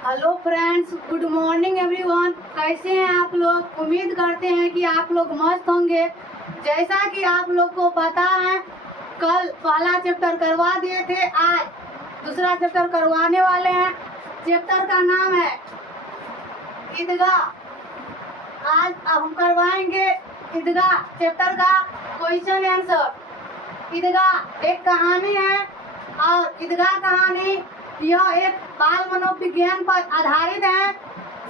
Hello friends, good morning everyone. कैसे हैं आप लोग? उम्मीद करते हैं कि आप लोग मस्त होंगे। जैसा कि आप लोग को पता है, कल पहला चैप्टर करवा दिए थे, आज दूसरा चैप्टर करवाने वाले हैं। चैप्टर का नाम है ईदगाह। आज हम करवाएंगे ईदगाह चैप्टर का क्वेश्चन आंसर। ईदगाह एक कहानी है और ईदगाह कहानी यह एक बाल मनोविज्ञान पर आधारित है।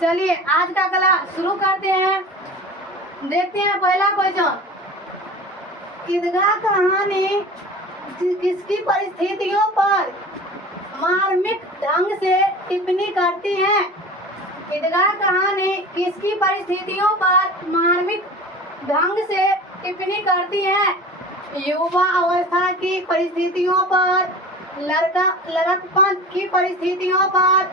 चलिए आज का क्लास शुरू करते हैं। देखते हैं पहला क्वेश्चन। ईदगाह कहानी किसकी परिस्थितियों पर मार्मिक ढंग से टिप्पणी करती है? ईदगाह कहानी किसकी परिस्थितियों पर मार्मिक ढंग से टिप्पणी करती है? युवा अवस्था की परिस्थितियों पर, लड़कपन की परिस्थितियों पर,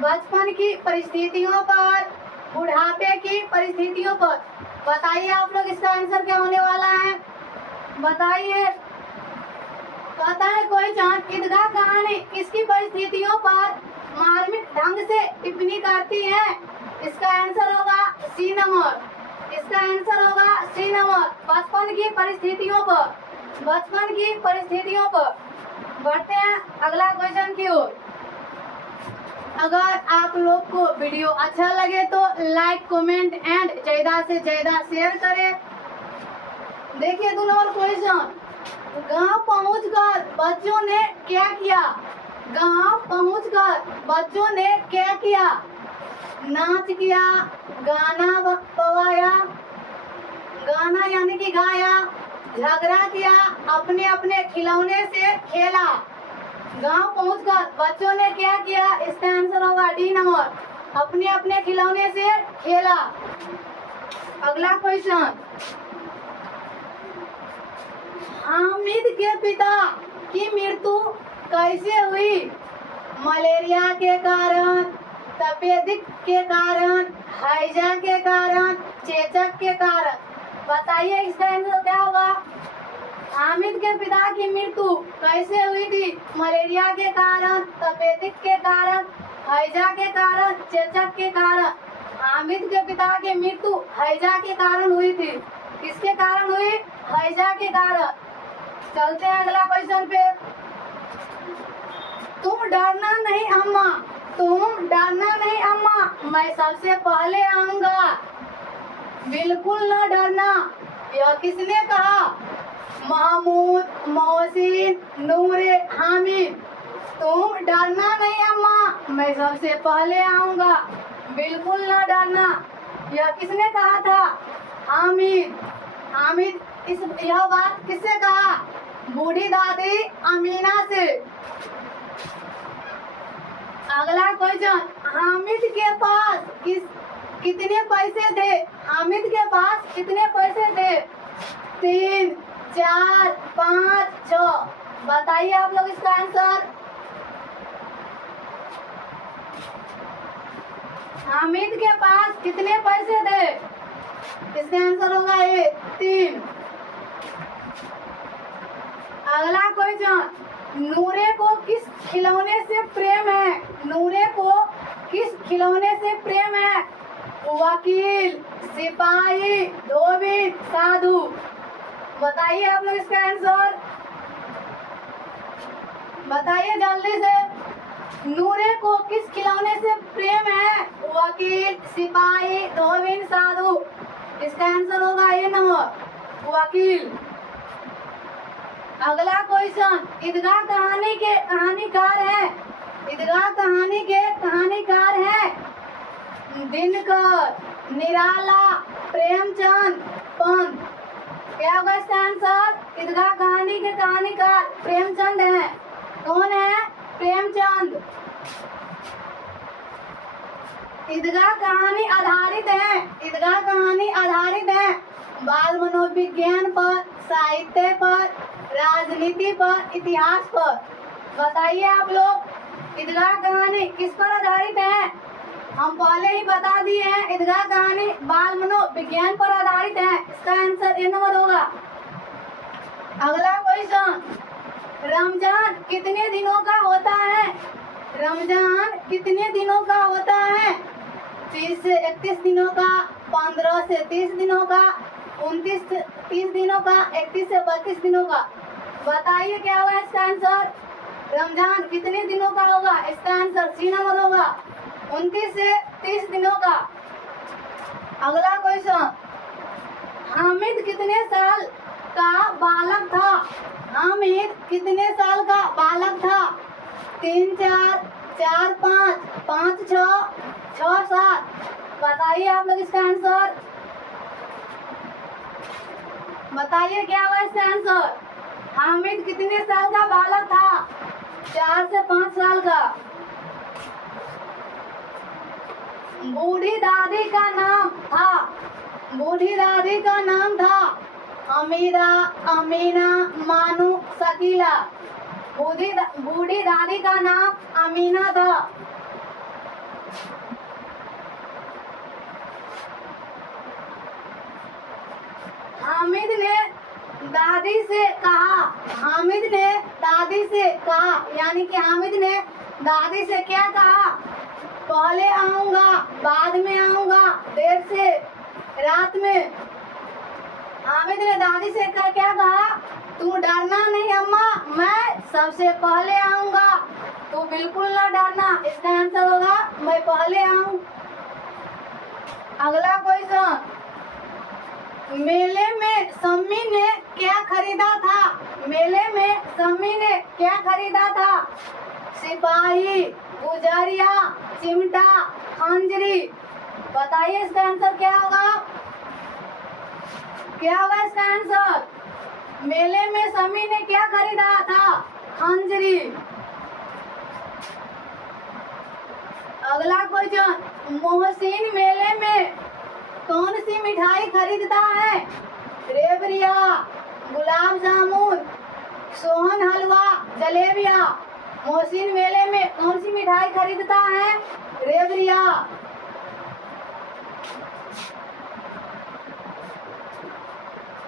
बचपन की परिस्थितियों पर, बुढ़ापे की परिस्थितियों पर। बताइए आप लोग इसका आंसर क्या होने वाला है, बताइए। कहता है क्वेश्चन, ईदगाह कहानी किसकी परिस्थितियों पर मार्मिक ढंग से टिप्पणी करती है? इसका आंसर होगा सी नंबर। इसका आंसर होगा सी नंबर, बचपन की परिस्थितियों पर, बचपन की परिस्थितियों पर। बढ़ते हैं अगला क्वेश्चन की ओर। अगर आप लोग को वीडियो अच्छा लगे तो लाइक, कमेंट एंड ज्यादा से ज्यादा शेयर करें। देखिए 2 नंबर क्वेश्चन। गांव पहुंचकर बच्चों ने क्या किया? गांव पहुंचकर बच्चों ने क्या किया? नाच किया, गाना पवाया, गाना यानी कि गाया, झगड़ा किया, अपने अपने खिलौने से खेला। गांव पहुंचकर बच्चों ने क्या किया? इसका आंसर होगा डी नंबर, अपने अपने खिलौने से खेला। अगला क्वेश्चन। हामिद के पिता की मृत्यु कैसे हुई? मलेरिया के कारण, तपेदिक के कारण, हैजा के कारण, चेचक के कारण। बताइए इसका आंसर क्या होगा? हामिद के पिता की मृत्यु कैसे हुई थी? मलेरिया के कारण, तपेदिक के कारण, हैजा के कारण, चेचक के कारण। हामिद के पिता की मृत्यु हैजा के कारण हुई थी। किसके कारण हुई? हैजा के कारण। चलते हैं अगला क्वेश्चन पे। तुम डरना नहीं अम्मा, तुम डरना नहीं अम्मा, मैं सबसे पहले आऊंगा। बिल्कुल न डरना, यह किसने कहा? महमूद, मोहसिन, नूरे, हामिद। तुम डरना नहीं अम्मा, मैं सबसे पहले आऊंगा। बिल्कुल न डरना, यह किसने कहा था? हामिद। हामिद यह बात किससे कहा? बूढ़ी दादी अमीना से। अगला क्वेश्चन। हामिद के पास कितने पैसे थे? हामिद के पास कितने पैसे थे? 3, 4, 5, 6। बताइए आप लोग इसका आंसर। हामिद के पास कितने पैसे थे? इसका आंसर होगा ये 3। अगला क्वेश्चन। नूरे को किस खिलौने से प्रेम है? नूरे को किस खिलौने से प्रेम है? वकील, सिपाही, धोबी, साधु। बताइए आप लोग इसका आंसर, बताइए जल्दी से। नूरे को किस खिलौने से प्रेम है? वकील, सिपाही, धोबी, साधु। इसका आंसर होगा ये नंबर, वकील। अगला क्वेश्चन। ईदगाह कहानी के कहानीकार है? ईदगाह कहानी के कहानीकार है दिनकर, निराला, प्रेमचंद, पंत। क्या होगा इसका आंसर? ईदगाह कहानी के कहानीकार प्रेमचंद है। कौन है? प्रेमचंद। ईदगाह कहानी आधारित है, ईदगाह कहानी आधारित है बाल मनोविज्ञान पर, साहित्य पर, राजनीति पर, इतिहास पर। बताइए आप लोग ईदगाह कहानी किस पर आधारित है? हम पहले ही बता दिए हैं, ईदगाह कहानी बाल मनोविज्ञान पर आधारित है। इसका आंसर ए नंबर होगा। अगला क्वेश्चन। रमजान कितने दिनों का होता है? रमजान कितने दिनों का होता है? 30 से 31 दिनों का, 15 से 30 दिनों का, 29 से 30 दिनों का, 31 से 32 दिनों का। बताइए क्या होगा इसका आंसर? रमजान कितने दिनों का होगा? इसका आंसर सी नंबर होगा, 29 से 30 दिनों का। अगला क्वेश्चन, हामिद कितने साल का बालक था? हामिद कितने साल का बालक था? 3 4, 4 5, 5 6, 6 7। बताइए आप लोग इसका आंसर। बताइए क्या होगा इसका आंसर? हामिद कितने साल का बालक था? 4 से 5 साल का। बूढ़ी दादी का नाम था, बूढ़ी दादी का नाम था अमीरा, अमीना, मानू, शकीला। बूढ़ी दादी का नाम अमीना था। हामिद ने दादी से कहा, हामिद ने दादी से कहा, यानी कि हामिद ने दादी से क्या कहा? पहले आऊंगा, बाद में आऊंगा, देर से, रात में। हामिद ने दादी से क्या कहा? तू डरना नहीं अम्मा, मैं सबसे पहले आऊंगा, तू बिल्कुल ना डरना। इसका आंसर होगा मैं पहले आऊं। अगला क्वेश्चन, मेले में सम्मी ने क्या खरीदा था? मेले में सम्मी ने क्या खरीदा था? सिपाही, गुजरिया, चिमटा, खंजरी। बताइए इसका आंसर क्या होगा? क्या होगा इसका आंसर? मेले में सम्मी ने क्या खरीदा था? खंजरी। अगला क्वेश्चन, मोहसिन मेले में कौन सी मिठाई खरीदता है? रेवड़िया, गुलाब जामुन, सोहन हलवा, जलेबिया। मोहसिन मेले में कौन सी मिठाई खरीदता है? रेवड़िया।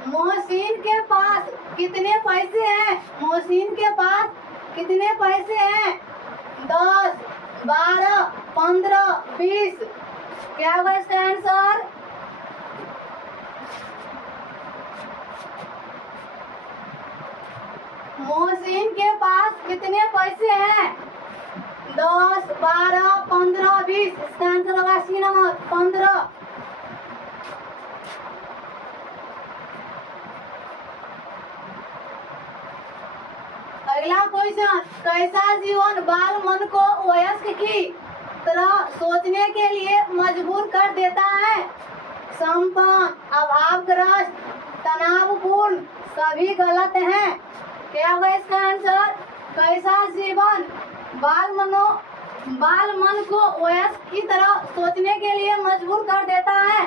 मोहसिन के पास कितने पैसे हैं? मोहसिन के पास कितने पैसे हैं? 10, 12, 15, 20। क्या होगा इसका आंसर? मोहसिन के पास कितने पैसे हैं? 10, 12, 15, 20। इसका आंसर होगा सी नंबर, 15। अगला क्वेश्चन, कैसा जीवन बाल मन को वयस्क की तरह सोचने के लिए मजबूर कर देता है? संपन्न, अभावग्रस्त, तनावपूर्ण, सभी गलत हैं। क्या होगा इसका आंसर? कैसा जीवन बाल मन को वयस्क की तरह सोचने के लिए मजबूर कर देता है?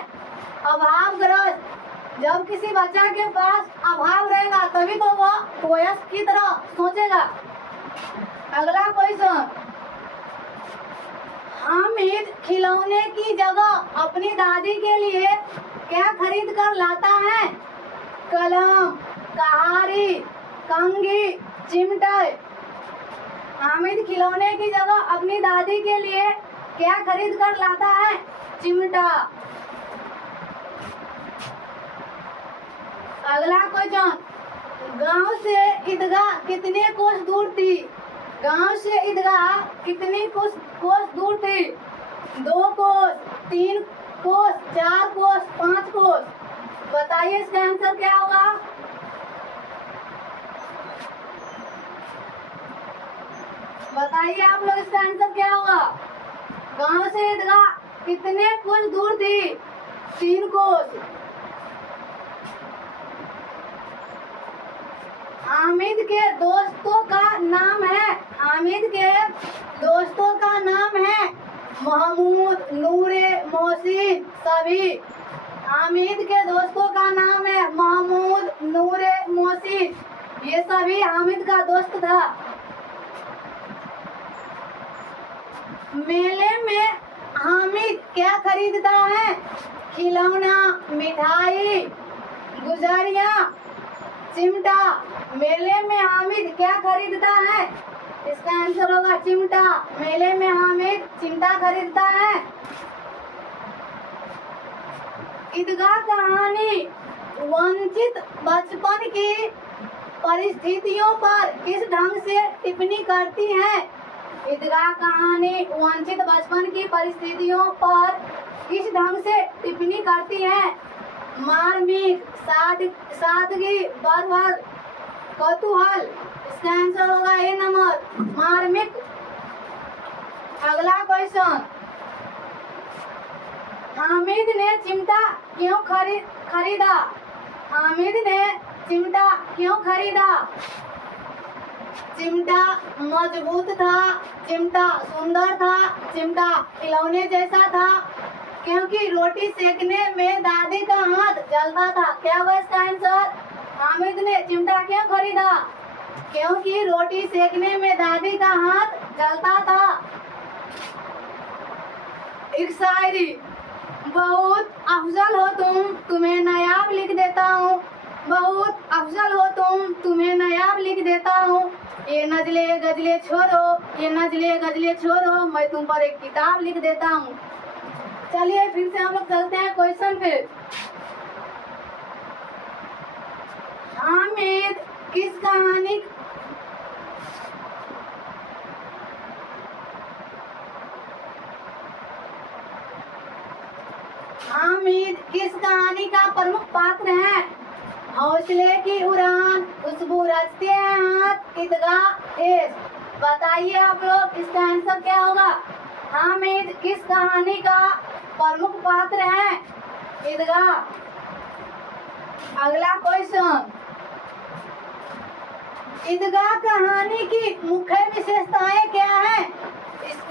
अभावग्रस्त, जब किसी बच्चा के पास अभाव रहेगा तभी तो वह वयस्क की तरह सोचेगा। अगला क्वेश्चन, हामिद खिलौने की जगह अपनी दादी के लिए क्या खरीद कर लाता है? कलम, कहारी, कंघी, चिमटा। हामिद खिलौने की जगह अपनी दादी के लिए क्या खरीद कर लाता है? चिमटा। अगला क्वेश्चन, गांव से ईदगाह कितने कोस दूर थी? गांव से ईदगाह कितनी कोस दूर थी? 2 कोस, 3 कोस, 4 कोस, 5 कोस। बताइए इसका आंसर क्या होगा? बताइए आप लोग इसका आंसर क्या होगा? गांव से ईदगाह कितने कोस दूर थी? 3 कोस। हामिद के दोस्तों का नाम है, हामिद के दोस्तों का नाम है महमूद, नूरे, मोहसिन, सभी। हामिद के दोस्तों का नाम है महमूद, नूरे, मोहसिन। ये सभी हामिद का दोस्त था। मेले में हामिद क्या खरीदता है? खिलौना, मिठाई, गुजरिया, चिमटा। मेले में हामिद क्या खरीदता है? इसका आंसर होगा चिमटा। मेले में हामिद चिमटा खरीदता है। ईदगाह कहानी वंचित बचपन की परिस्थितियों पर किस ढंग से टिप्पणी करती है? ईदगाह कहानी वंचित बचपन की परिस्थितियों पर किस ढंग से टिप्पणी करती है? मार्मिक, सादगी, बर्बर, कौतूहल। इसका आंसर होगा ए नंबर, मार्मिक। अगला क्वेश्चन, हामिद ने चिमटा क्यों खरीदा? हामिद ने चिमटा क्यों खरीदा? चिमटा मजबूत था, चिमटा सुंदर था, चिमटा खिलौने जैसा था, क्योंकि रोटी सेकने में दादी का हाथ जलता था। क्या होगा इसका आंसर? हामिद ने चिमटा क्यों खरीदा? क्योंकि रोटी सेकने में दादी का हाथ जलता था। एक शायरी, बहुत अफजल हो तुम, तुम्हें नायाब लिख देता हूँ। बहुत अफजल हो तुम, तुम्हें नायाब लिख देता हूँ। ये नजले गजले छोड़ो, ये नजले गजले छोड़ो, मैं तुम पर एक किताब लिख देता हूँ। चलिए फिर से हम लोग चलते हैं क्वेश्चन पे। हामिद किस कहानी हामिद किस कहानी का प्रमुख पात्र है? हौसले की उड़ान, खुशबू रचते हैं हाथ, ईदगाह देश। बताइए आप लोग इसका आंसर क्या होगा? हामिद किस कहानी का प्रमुख पात्र है? ईदगाह। अगला क्वेश्चन, ईदगाह कहानी की मुख्य विशेषताएं क्या है?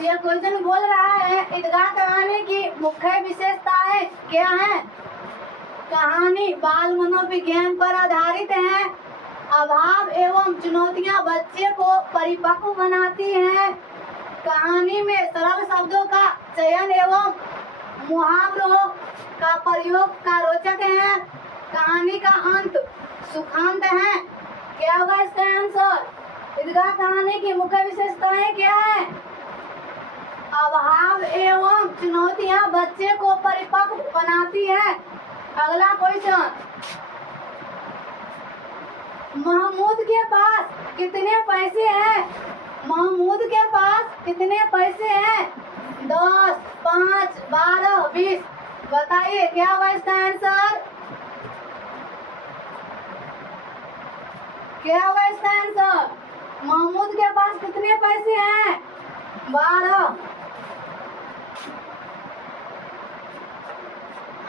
ये क्वेश्चन बोल रहा है ईदगाह कहानी की मुख्य विशेषताएं क्या है? कहानी बाल मनोविज्ञान पर आधारित है। अभाव एवं चुनौतियां बच्चे को परिपक्व बनाती हैं। कहानी में सरल शब्दों का चयन एवं मुहावरों का प्रयोग का रोचक है। कहानी का अंत सुखांत है। क्या होगा इसका आंसर? ईदगाह कहानी की मुख्य विशेषताएं क्या है? अभाव एवं चुनौतियां बच्चे को परिपक्व बनाती है। अगला क्वेश्चन, महमूद के पास कितने पैसे हैं? महमूद के पास कितने पैसे हैं? 10, 5, 12, 20। बताइए क्या होगा इसका आंसर? क्या होगा इसका आंसर? महमूद के पास कितने पैसे हैं? 12।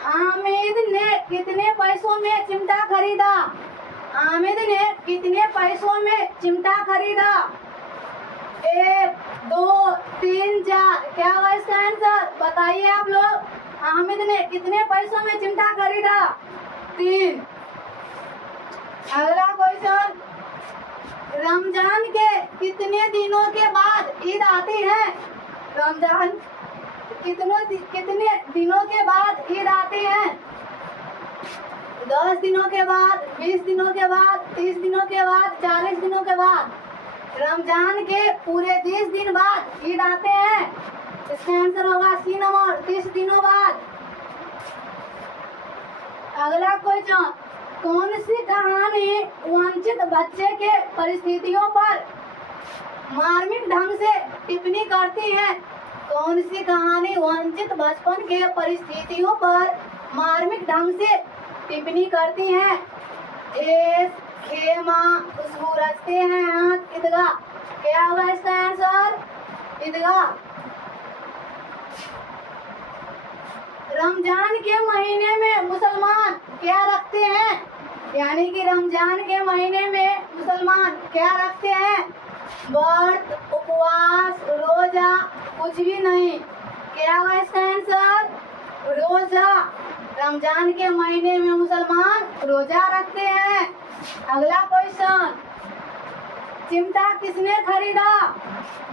हामिद ने कितने पैसों में चिमटा खरीदा? हामिद ने कितने पैसों में चिमटा खरीदा? 1, 2, 3, 4। क्या होगा इसका आंसर? बताइए आप लोग। हामिद ने कितने पैसों में चिमटा खरीदा? 3। अगला क्वेश्चन, रमजान के कितने दिनों के बाद ईद आती है? रमजान कितने दिनों के बाद ईद आती है? 10 दिनों के बाद, 20 दिनों के बाद, 30 दिनों के बाद, 40 दिनों के बाद। रमजान के पूरे 30 दिन बाद ईद आते हैं। इसका आंसर होगा सी नंबर, 30 दिनों बाद। अगला क्वेश्चन, कौन सी कहानी वंचित बच्चे के परिस्थितियों पर मार्मिक ढंग से टिप्पणी करती है? कौन सी कहानी वंचित बचपन के परिस्थितियों पर मार्मिक ढंग से टिप्पणी करती है? देश, खेमा, खुशबू रचते हैं हाथ, ईदगाह। क्या होगा इसका आंसर? ईदगाह। रमजान के महीने में मुसलमान क्या रखते हैं? यानी कि रमजान के महीने में मुसलमान क्या रखते हैं? व्रत, उपवास, रोजा, कुछ भी नहीं। क्या होगा इसका आंसर? रोजा। रमजान के महीने में मुसलमान रोजा रखते हैं। अगला क्वेश्चन, चिमटा किसने खरीदा?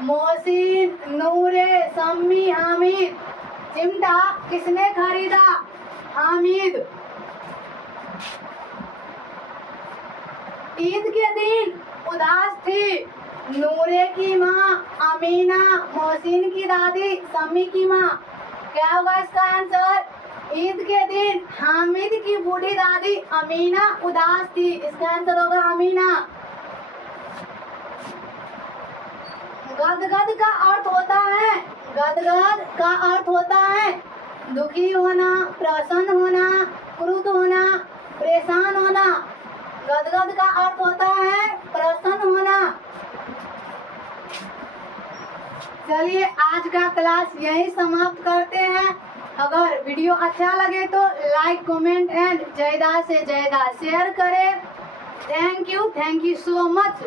मोहसिन, नूरे, सम्मी, हामिद। चिमटा किसने खरीदा? हामिद। ईद के दिन उदास थी। नूरे की माँ अमीना, मोहसिन की दादी समी की माँ। क्या होगा इसका आंसर? ईद के दिन हामिद की बूढ़ी दादी अमीना उदास थी। इसका आंसर होगा अमीना। गदगद का अर्थ होता है, गदगद का अर्थ होता है दुखी होना, प्रसन्न होना, क्रुद्ध होना, परेशान होना। गदगद का अर्थ होता है प्रसन्न होना। चलिए आज का क्लास यही समाप्त करते हैं। अगर वीडियो अच्छा लगे तो लाइक, कमेंट एंड ज्यादा से ज्यादा शेयर करें। Thank you so much.